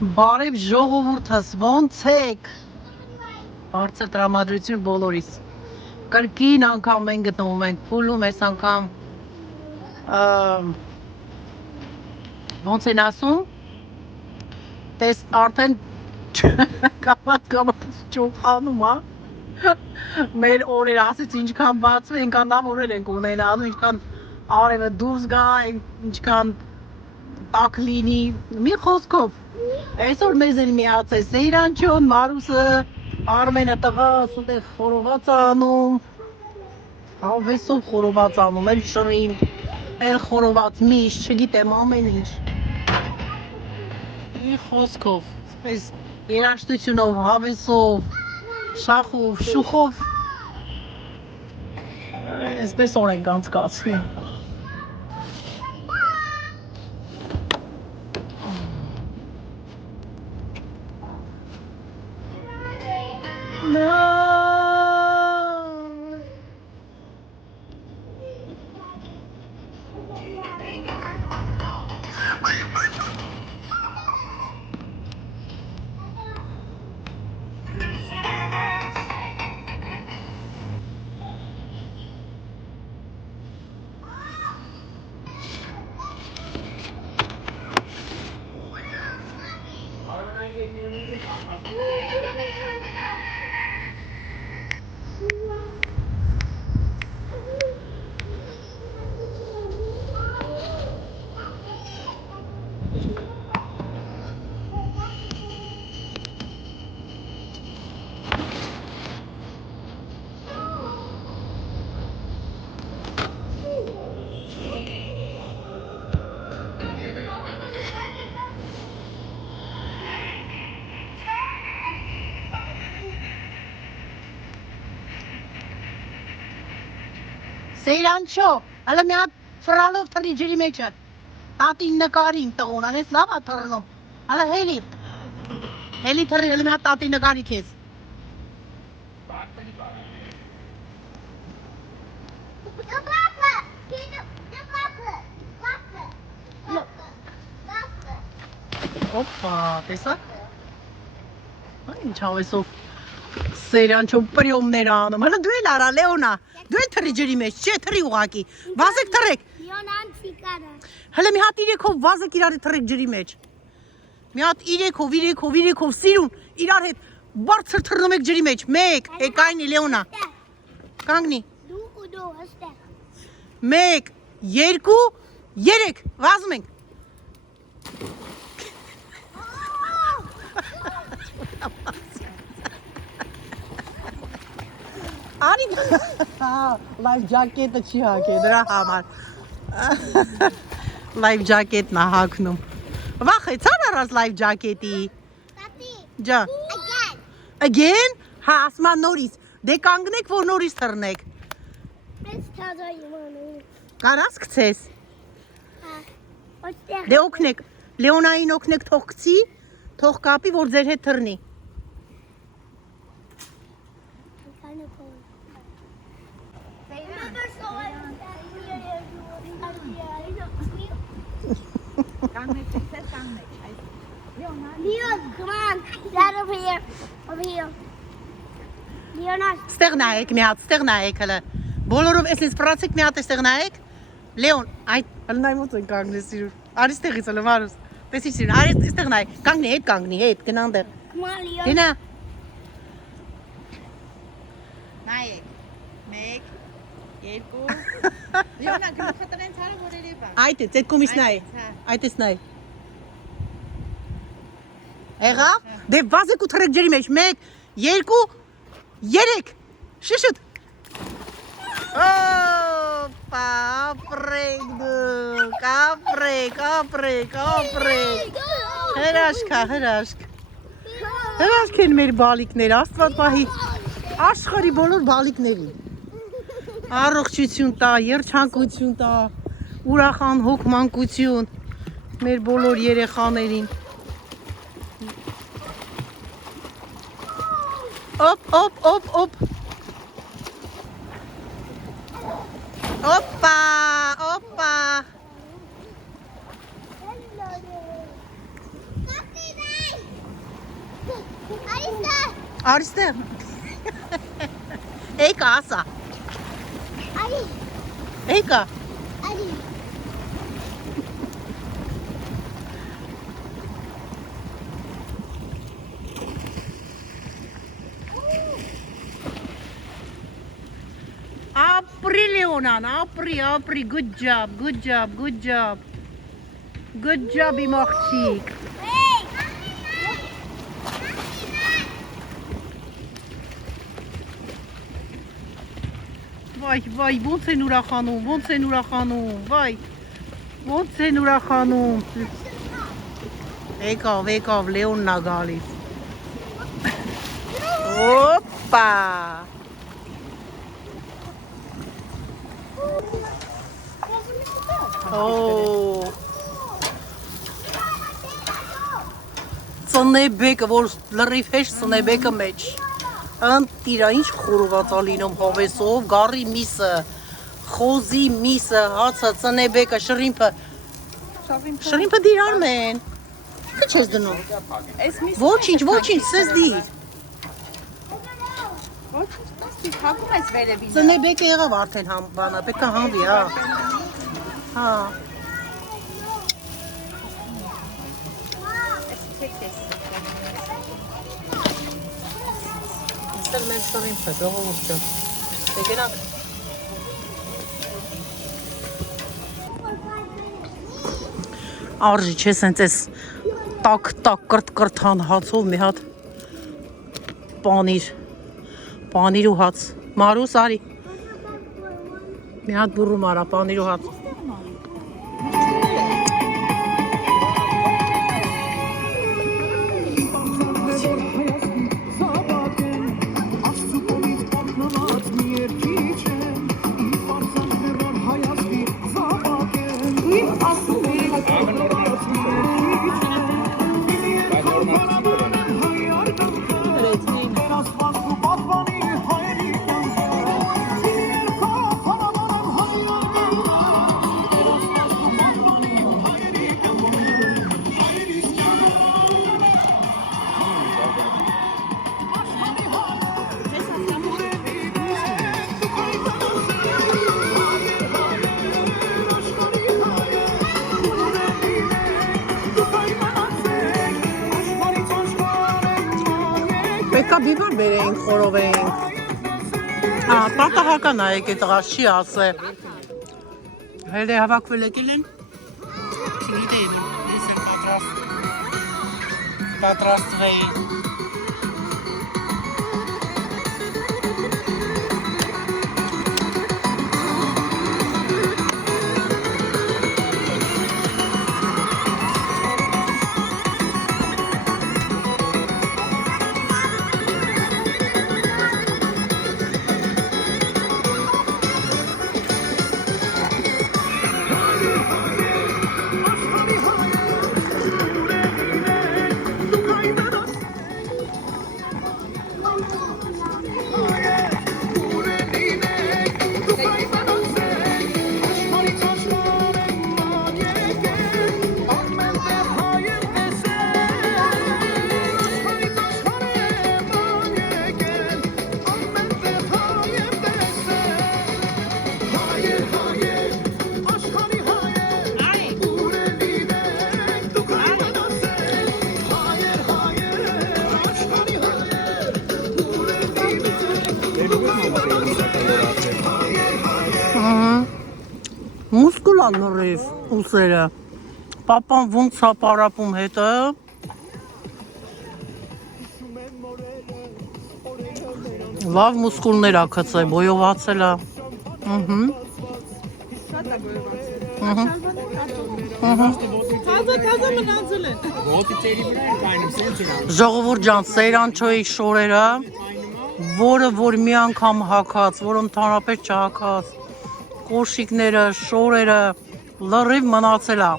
Բարև ժողովուրդս, ո՞նց եք։ Բարձր տրամադրություն բոլորիս։ Կրկին անգամ մենք գտնվում ենք փուլում, այս անգամ ոնց են ասում։ Տես արդեն կապատ ճոխանում, հա։ Մեր օրերը ասեց ինչքան բացվում, այնքան լավ օրեր ենք ունենալու, ինչքան արևը դուրս գա, ինչքան տաք լինի, մի խոսքով, այսօր մեզ են միացել Սեյրանչոն, Մարուսը, Արմենը տղաս ուտեղ խորոված անում, հավեսով խորոված անում, էլ շրին, էլ խորոված միշտ, չգիտեմ ամեն ինչ, մի խոսքով, այս երաշտությունով, հավեսով, շախով, շուխով, այսպես օր ենք անցկացնում։ Սեյրանչո, հələ մի հատ ֆրալով թռի ջրի մեջը, տատին նկարին տղոն, անես լավ ա թռնում, հələ հելի թռի, հələ մի հատ տատի նկարի քեզ։ Օպա, տեսակ, ինչ հավեսով Սեյրանչո պրյոմներ անում, հələ դու էլ արա Լեոնա, դու էլ թռի ջրի մեջ, չէ թռի ուղակի, վազեք թռեք, հələ մի հատ իրեքով վազեք իրար թռեք ջրի մեջ, մի հատ իրեքով, սիրուն, իրար հետ բարձր թռնում եք ջրի մեջ, մեկ, կայնի Լեոնա, կանգնի, 1, 2, 3, վազում ենք, Անի լայվ ջակետը չի հագել, դրա համար լայվ ջակետն է հագնում վախեցար առած լայվ ջակետի ջա Again? Հա, ասմա նորից, դե կանգնեք, որ նորից թռնեք կարաս կցես դե օգնեք, Լեոնային օգնեք թող կցի, թող կապի, որ ձեր հետ թռնի Leon, come on, Dad, over here. Leon, Ստեղ նայեք մի հատ, ստեղ նայեք հələ բոլորով էսնից պրացեք մի հատ էստեղ նայեք Լեոն, այդ հələ նայ ոնց են կանգնել սիրուն Արի ստեղից հələ Մարուս տեսի սիրուն, արի ստեղ նայ, կանգնի, հետ, գնան դեռ come on, Leon. Դինա Նայեք, 1, 2 Լեոնա, գլուխը տրենց հարը որ երևա Այդ է, ձետ կոմիս նայ, այդ ես նայ Եղավ, դե վազեք ու թռեք ջրի մեջ, 1, 2, 3, շշուտ Օպա, ապրեք դուք, ապրեք Հրաշք Հրաշք են մեր բալիկներ, աստված պահի աշխարի բոլոր բալիկներին Առողջություն տա, երջանկություն տա, ուրախան հոգմանկություն մեր բոլոր երեխաներին Օպ Օպա Արստեղ։ Էկա ասա։ Արի, Էկա։ արի։ Ապրի Լեոնան, ապրի, good job, good job, good job. Good job իմ աղջիկ։ Վայ, ոնց են ուրախանում, վայ, ոնց են ուրախանում։ Եկավ, Լեոնն ա գալիս։ Օպա։ Օ։ Ծնեբեկը, որ լրիվ հեշտ ծնեբեկը մեջ։ Անտիրա, ինչ խորոված ա լինում հավեսով, գարի միսը, խոզի միսը, հացը, ծնեբեկը, շրիմպը դիրարմ են։ Կը չես դնում։ Ոչինչ, սեզ դիր։ Հակում ես վերևին։ Ծնեբեկը եղավ արդեն բանա, պետք է հանվի, հա։ Հա։ Ստեղ մեր շրիմպը, ժողովուրդ ջան։ Եկերակ։ Արժի չէ սենց ես տակ կրթան հացով մի հատ պանիր ու հաց։ Մարուս արի։ Մի հատ բուրում արա պանիր ու հաց։ Պետքա բիբար բերեինք, խորովեինք։ Պատահական ա եկե տղաս չի ասե։ Հել է հավաքվել եկել են։ Չգիտեին, ես եմ պատրաստվեին։ Մուսկուլան նռիվ ուսերը, պապան ոնց ա պարապում հետը, լավ մուսկուլներ ա կծե, բոյովացել ա, Թազը մնացել են։ ժողովուրդ ջան, սերանչոյի շորերը, որ մի անգամ հակած, որ ընդհանրապես չհակած, կոշիկները, շորերը, լրիվ մնացել ա։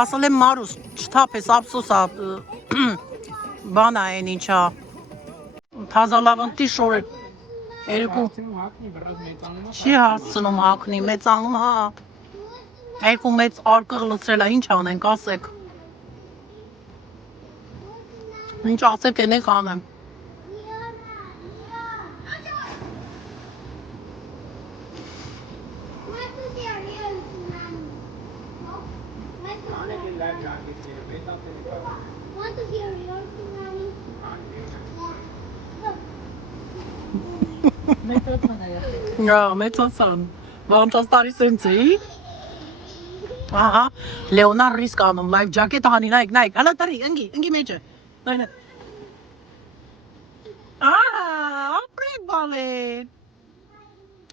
Ասել եմ Մարուս, չթափես, ափսոս ա, բան ա են ինչա, թազալավնտի շորեր, երկու, չի հասցնում հակնի, մեծանում հա, երկու մեծ արկղ լծրել ա, ինչ անենք, ասեք, ինչ ասեք ենեք անեմ, Want to hear your Nanny? Մեծացան։ Ոնց տարի սենցի։ Ահա, Լեոնար ռիսկ անում, լայվ ջակետ անի, նայք, հələ տարի, ընկի մեջը։ Նայնը։ Ապրի բալեն։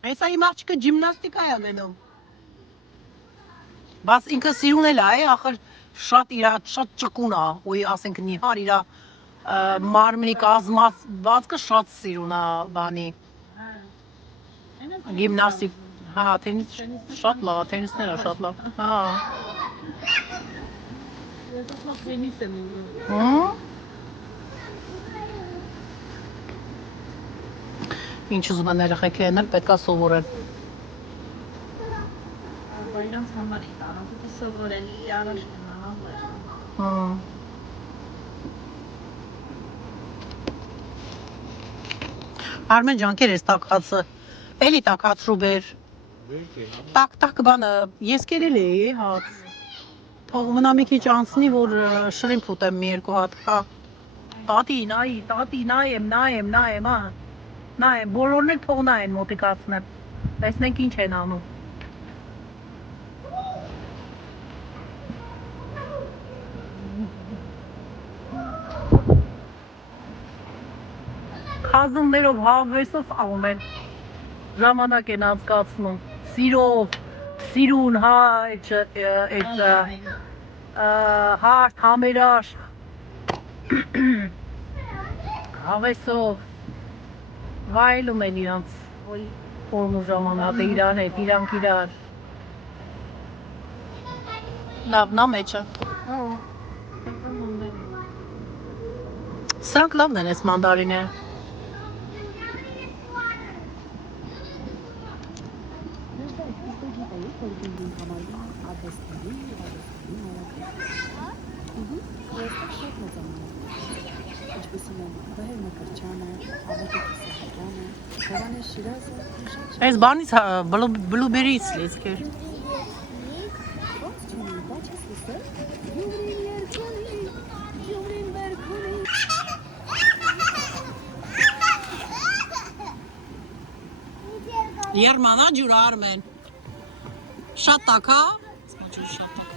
Հեսա իմ աղջիկը ջիմնաստիկա է գնում։ Բայց ինքը սիրուն էլ է, ախր շատ ճկուն է, ու ասենք նիհար իրա մարմնի կազմվածքը շատ սիրուն է բանի։ Գիմնաստիկ, հա, թենիս շատ լավ, թենիսները շատ լավ։ Հա։ Ինչ ուզում են երեխեքներն էլ պետք է սովորեն։ Իրանց համար է տանում, պիտի սովորեն իրար Արմեն ջան, կեր ես տակածը, էլի տակածրու բեր, տակ բանը, ես կերել էի հաց, թող մնա մի քիչ անցնի, որ շրիմփ ուտեմ մի երկու հատ, հա, տատի, նայեմ, հա, նայեմ, բոլորն էլ թող նայեն մոտիկացնեմ, տեսնենք ինչ են անում։ Խազումներով հավեսով անում են, ժամանակ են անցկացնում, սիրուն, հա, հարթ, համերաշ, հավեսով, վայելում են իրանց օրն ու ժամանակը իրան հետ, իրանք իրար, լավն է մեջը, սրանք լավն են ես մանդարին է, Այս բանից բլուբերից լից կեր։ Երմանա ջուր Արմեն։ Շատ տակ, հա։ Շատ տակ։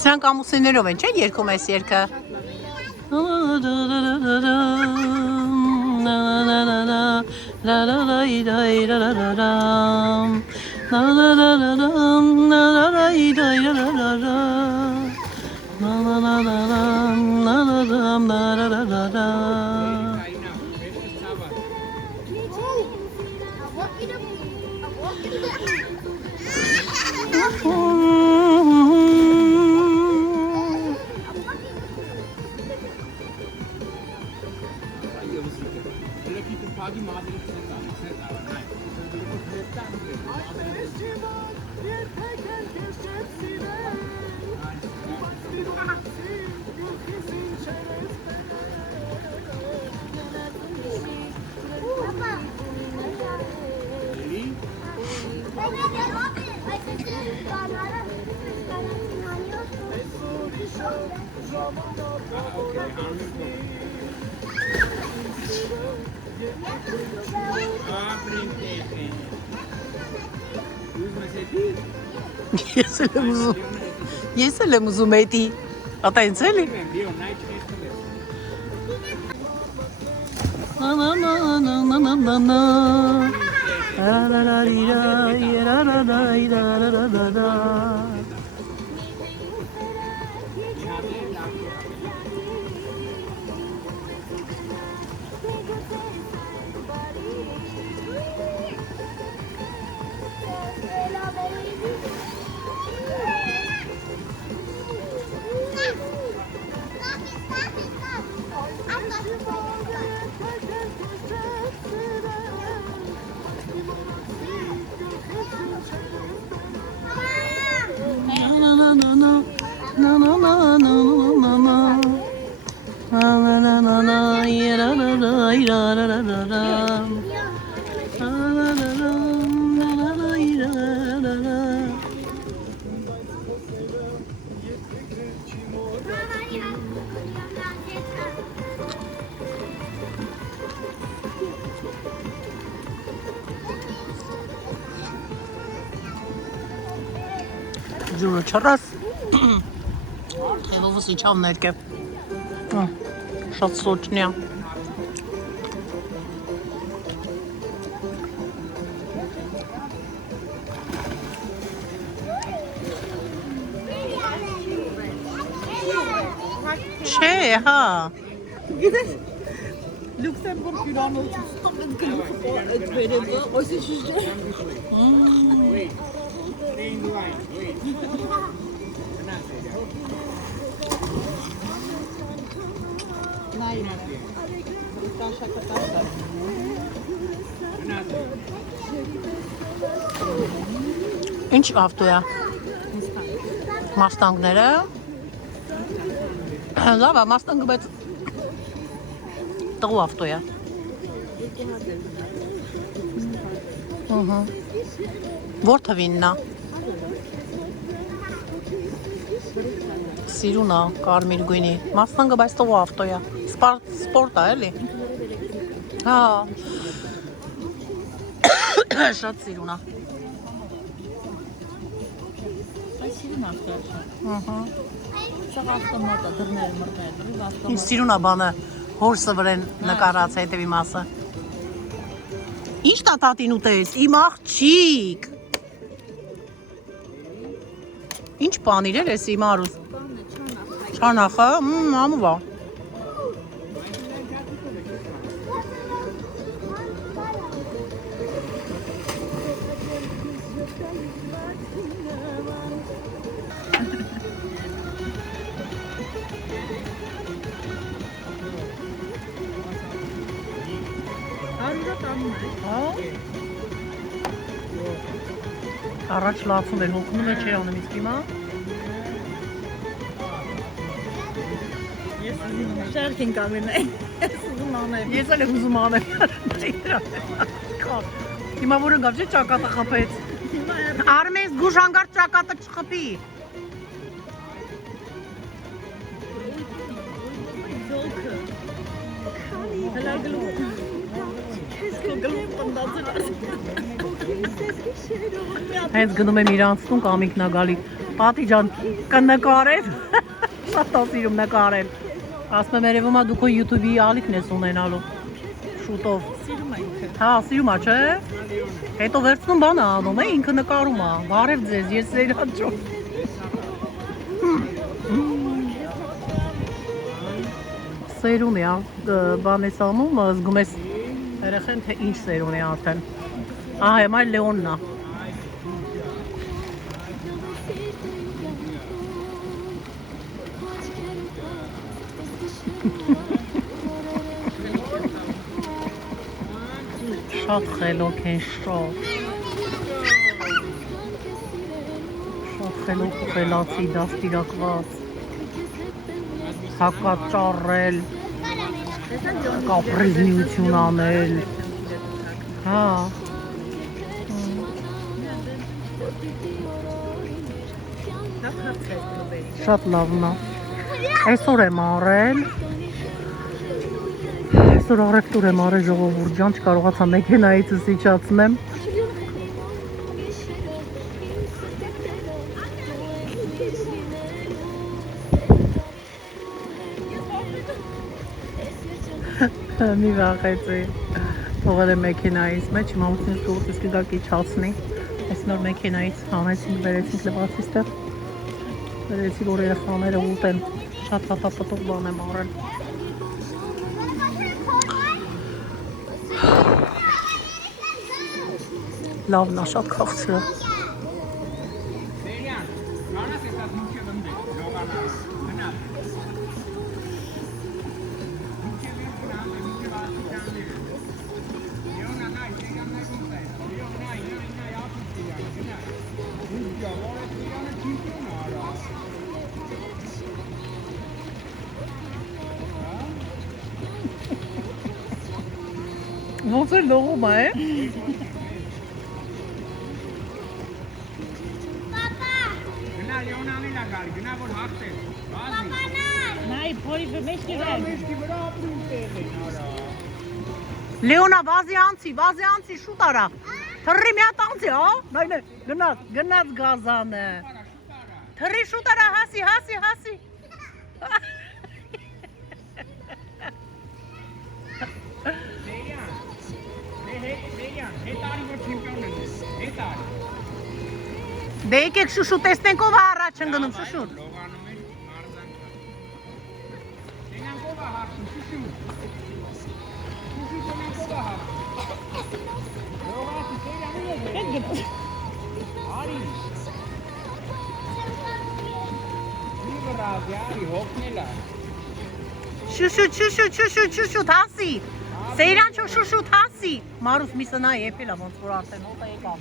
Սրանք ամուսիններով են, չէ՞ երգում այս երգը։ Ես էլ եմ ուզում էդի, ատայնց էլի։ Ջուրը չռած Եվովս իչավ ներկև Շատ սոճնյա Չէ, հա Գիտես Լյուքսեմբուրգ հյուրանոցը ստոպ այդ գլուխը այդ վերևը ոսի շիշը Ինչ ավտո է Մաստանգները Լավ է, մաստանգը բայց տղու ավտո է Որ թվինն է Սիրուն է, կարմիր գույնի Մաստանգը բայց տղու ավտո է Սպորտ է, էլի Հա Շատ սիրուն է Սիրուն ավտո Սաղ ավտոմատ է դրները մրդներ Ինչ սիրուն է բանը հորսը վրեն նկարած հետևի մասը Ինչ տատատին ուտես, իմ աղջիկ Ինչ պանիր էր ես իմ արուս Չանախը, ամու վա Առաջ լացում էր, հոգնում է չէ անում իսկ հիմա Շարք ենք ամենայն Ուզում անեմ Ես էլ ուզում անեմ Հիմա որ ընգավ չէ ճակատը խպեց Արմես գուժանգար ճակատը չխպի Հլա գլուխ Գլուխ պնդացել Հենց գնում եմ իրանցնում կամիքնա գալի Պատի ջան կնկարեր Շատ տասիրում նկարել Ասում եմ երևում է դու քո YouTube-ի ալիքն ես ունենալու Շուտով Սիրում է ինքը Հա սիրում է չէ Հետո վերցնում բանը անում է ինքը նկարում է Բարև ձեզ ես սերանջով Սերուն է բան ես անում զգում ես երեխեն թե ինչ սերուն է արդեն Ահա հիմա Լեոնն է Շատ խելոք են շատ Շատ խելոք ու խելացի դաստիրակված Հակաճառել Կապրիզնիություն անել Հա Շատ լավն է Այսօր եմ արել Այսօր առևտուր եմ արել ժողովուրդ ջան չկարողացա մեքենայիցս իջացնեմ Մի վախեցի Թողել եմ մեքենայից մեջ հիմա ուսնից գողտիս կգակ իջացնի Այս նոր մեքենայից հանեցինք վերեցինք լվացի ստեղ Վերեցի որ երեխաները ուտեն Շատ հատապտող բան եմ արել Լավն է, շատ քաղցր է Ոնց է լողում է։ Նայ, փորի մեջ գիրել։ Լեոնա վազի անցի շուտ արա։ Թռի մի հատ անցի, հա։ Նայ, գնաց գազանը։ Թռի շուտ արա, հասի։ Դե եկեք շուշու տեսնենք ով է առաջ ընկնում շուշուտ։ Շուշուտ հասի։ Սեյրանչո շուշուտ հասի։ Մարուս մի սնա եփել է ոնց որ արդեն հոտը եկավ։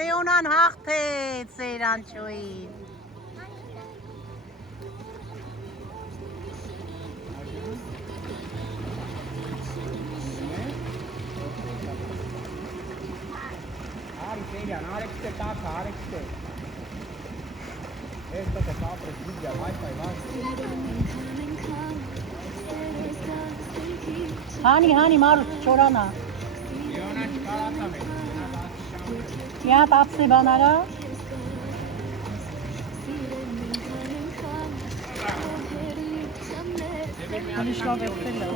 Լեոնան հաղթեց Սեյրանչոին։ Hani Marus չորանա։ Յա տապսի բանարա։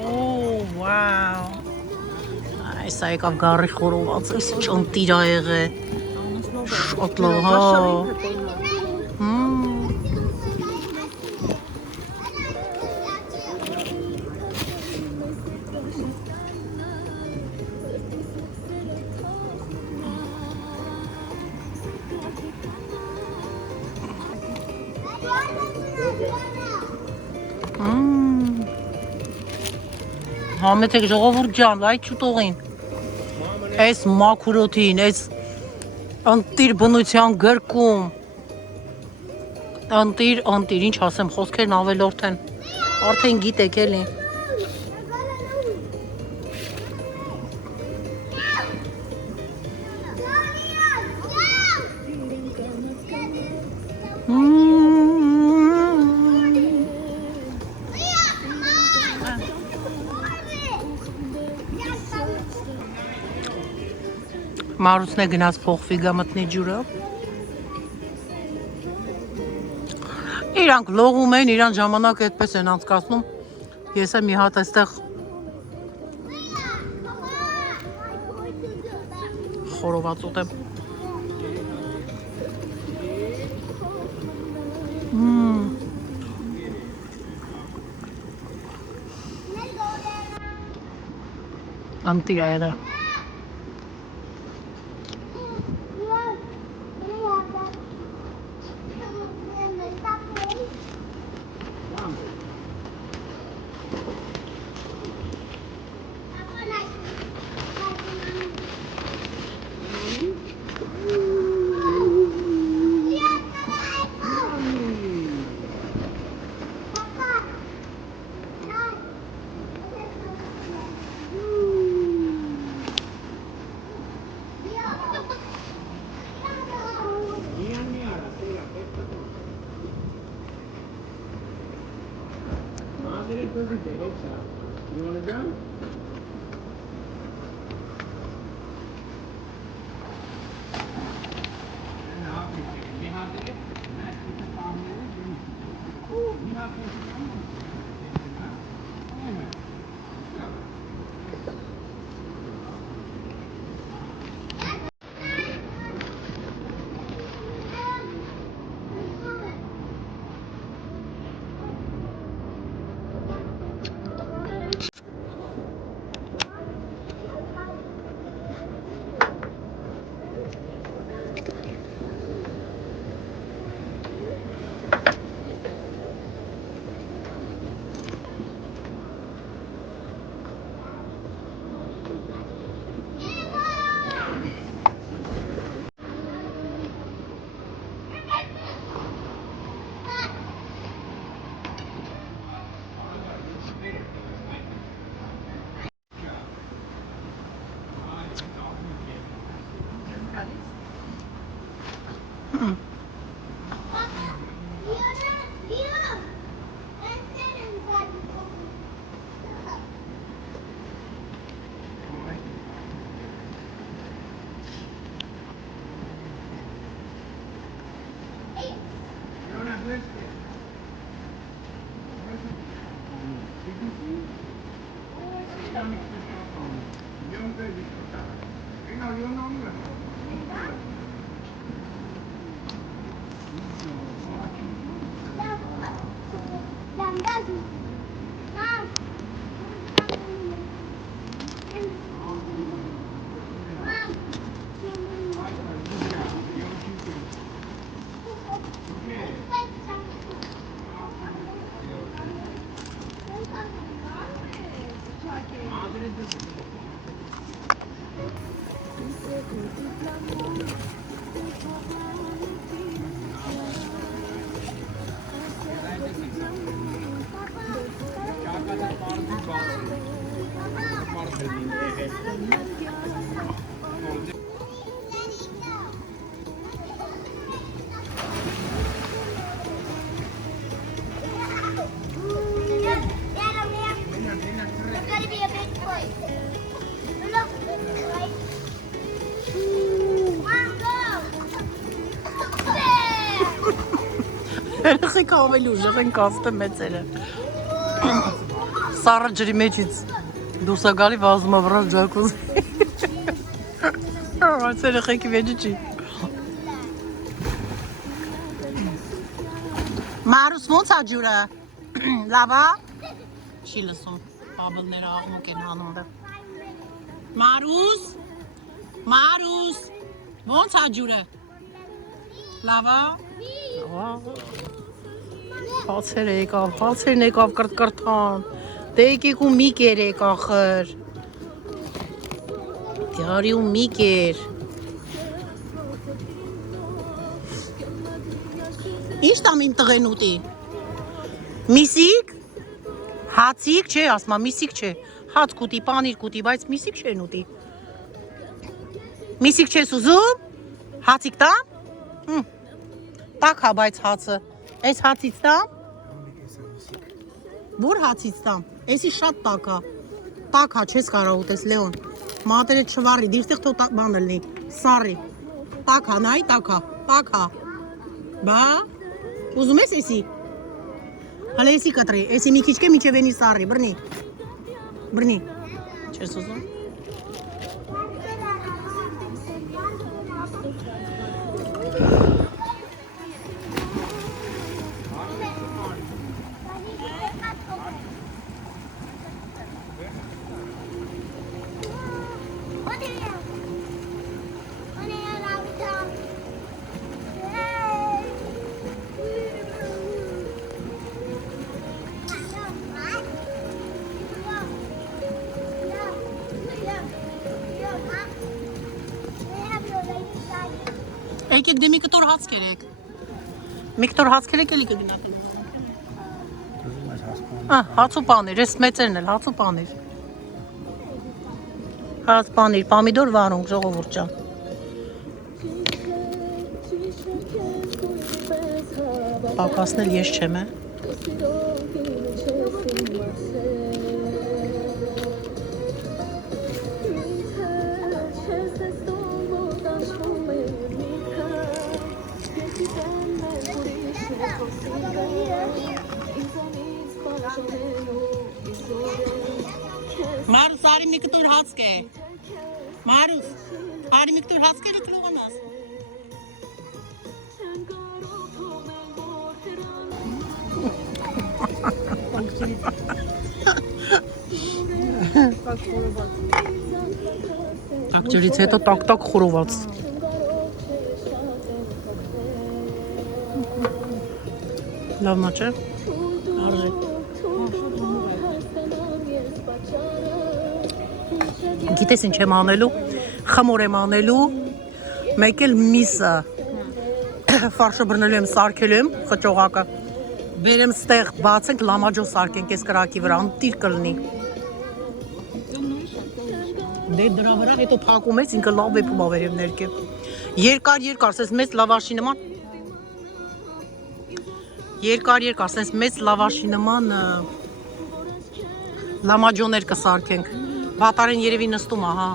Oh, wow. Այս եկավ գարի խորոված, այս ճնտիր ա եղե։ Շատ լավ, հա։ Համեթեք ժողովուրդ ջան, լայ չուտողին։ Այս մաքուրոթին, այս ընտիր բնության գրկում։ Ընտիր, ինչ ասեմ, խոսքերն ավելորդ են։ Արդեն գիտեք էլի։ Մարուսն է գնաց փոխվի գա մտնի ջուրը։ Իրանք լողում են, իրան ժամանակ այդպես են անցկացնում։ Ես եմ մի հատ այստեղ խորոված ուտեմ։ Անտիր այդը։ You want to jump? Երեխեք ավելի ուժեղ են կազդը մեծերը։ Սառը ջրի մեջից դուրս է գալի վազում է վրաս ջակուզի։ Այս երեխեքի վեջը չի։ Մարուս ոնց է ջուրը։ Լավ է։ Չի լսում։ Բաբլները աղմուկ են հանում դա։ Մարուս ոնց է ջուրը։ Լավ է։ Հացերն եկավ կրթան, դե եկեք ու մի կերեք ախր, դյարի ու մի կեր, ինչ տամ իմ տղեն ուտի, միսիկ, հացիկ չէ, ասմա միսիկ չէ, հաց կուտի, պանիր կուտի, բայց միսիկ չեն ուտի, միսիկ չես ուզում, հացիկ տամ, տակ հա բայց հացը, այս հացից տամ, որ հացից տամ, էսի շատ տակ հա, տակ հա չես կարա ուտես լեոն, մատերը չվարի, դիրտեղ թո բան լնի, սարի, տակ հա, նայի տակ հա, բա, ուզում ես էսի, հալե էսի կտրի, էսի մի քիչ կե միջև ենի սարի, բրնի, չես ուզում, եկեք դե մի կտոր հաց կերեք, էլի կգնատել, հաց ու պանիր, ես մեծերն էլ, հաց ու պանիր, հաց պանիր, պամիդոր վարունգ, ժողովուրդ ջան, պակասնել ես չեմ է, Մարուս, արի մի կտոր հաց կե, Մարուս, արի մի կտոր հաց կե լկլողանաս, Տակջրից հետո տակ-տակ խորոված, լավ մա չէ, արժե, գիտես ինչ եմ անելու, խմոր եմ անելու, մեկ էլ միսը, ֆարշը բրնելու եմ, սարքելու եմ, խճողակը, վերեմ ստեղ բացենք, լամաջո սարքենք ես կրակի վրա, անտիր կլնի, դե դրա վրա հետո փակում ես, ինքը լավ վեպում ավերև ներկև, երկար, սես մեծ լավաշի նման, երկար, սես մեծ լավաշի նման լամաջոներ կսարքենք, բատարեն երևի նստում, ահա,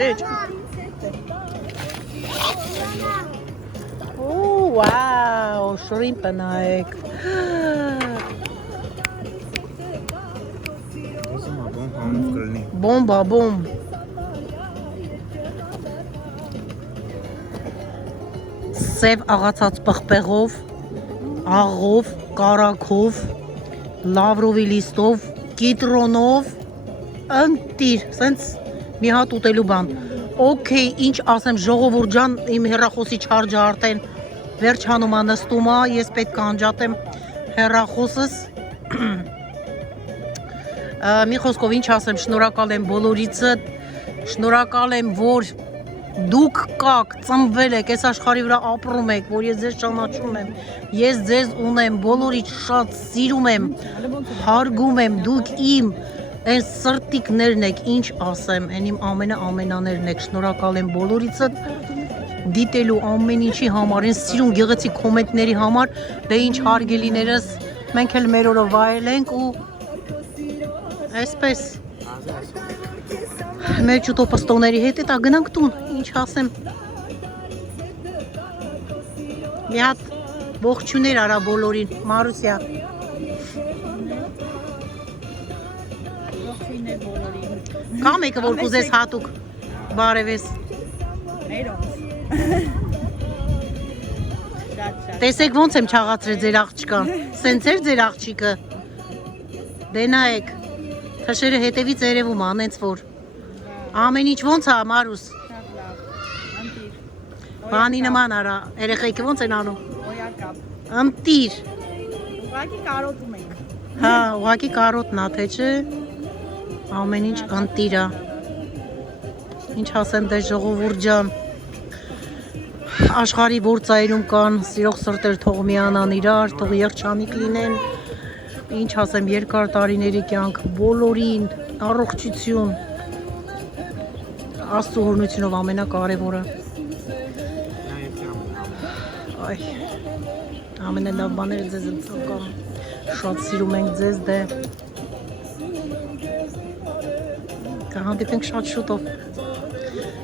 Չէ։ Վաու, շրիմպը նայեք։ Բոմբա, բոմբ։ Սև աղացած պղպեղով, աղով, կարագով, լավրովի լիստով, կիտրոնով, ընտիր, սենց մի հատ ուտելու բան։ Okay, ինչ ասեմ, ժողովուրդ ջան, իմ հեռախոսի չարժը արդեն վերջանում է, նստում է, ես պետք է անջատեմ հեռախոսս։ Մի խոսքով ինչ ասեմ, շնորհակալ եմ բոլորիցը, շնորհակալ եմ, որ դուք կաք, ծնվել եք, այս աշխարհի վրա ապրում եք, որ ես ձեզ ճանաչում եմ, ես ձեզ ունեմ, բոլորից շատ սիրում եմ, հարգում եմ, դուք իմ Այս սրտիկներն եք, ինչ ասեմ, են իմ ամենաներն եք, շնորհակալ եմ բոլորիցը դիտելու ամեն ինչի համար, են սիրուն գեղեցիկ կոմենտների համար, դե ինչ հարգելիներս, մենք էլ մեր օրը վայելենք ու այսպես մեր ճուտոպստոների հետ էտա գնանք տուն, ինչ ասեմ, մի հատ ողջուներ արա բոլորին, Մարուսյա Կա մեկը, որ կուզես հատուկ բարևես Տեսեք ոնց եմ չաղացրել ձեր աղջկան Սենց էր ձեր աղջիկը Դե նայեք Թշերը հետևից երևում անենց որ Ամեն ինչ ոնց է Մարուս Բանի նման արա Երեխեքը ոնց են անում Ընտիր Ուղղակի կարոտում ենք Հա, ուղղակի կարոտն է, թե չէ Ամեն ինչ ընտիր է Ինչ ասեմ դե ժողովուրդ ջան Աշխարհի որ ծայրում կան Սիրող սրտեր թող միանան իրար Թող երջանիկ լինեն Ինչ ասեմ երկար տարիների կյանք Բոլորին առողջություն Աստծո օրհնությունով ամենակարևորը Այ Ամենալավ բաները ձեզ եմ ցանկանում Շատ սիրում ենք ձեզ դե Կհանդիպենք շատ շուտով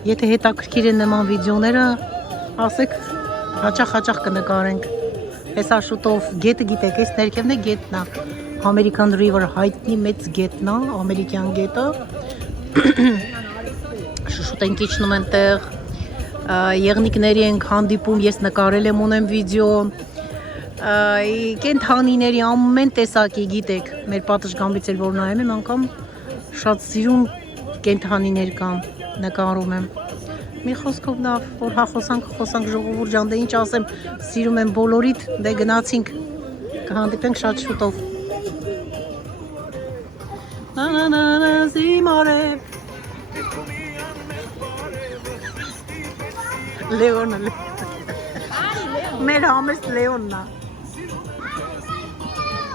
Եթե հետաքրքիր են նման վիդեոները ասեք հաճախ կնկարենք Հեսա շուտով գետը գիտեք այս ներքևն է գետն է American River հայտնի մեծ գետն է ամերիկյան գետը Շուտ ենք իջնում այնտեղ Եղնիկների ենք հանդիպում ես նկարել եմ ունեմ վիդեո Կենթանիների ամեն տեսակի գիտեք մեր պատշգամբից էլ որ նայում եմ անգամ շատ սիրուն կենթանիներ կան նկարում եմ մի խոսքով լավ որ խոսանք ժողովուրդ ջան դե ինչ ասեմ սիրում եմ բոլորիդ դե գնացինք կհանդիպենք շատ շուտով նա զիմարե Լեոնը մեր համեստ Լեոնն է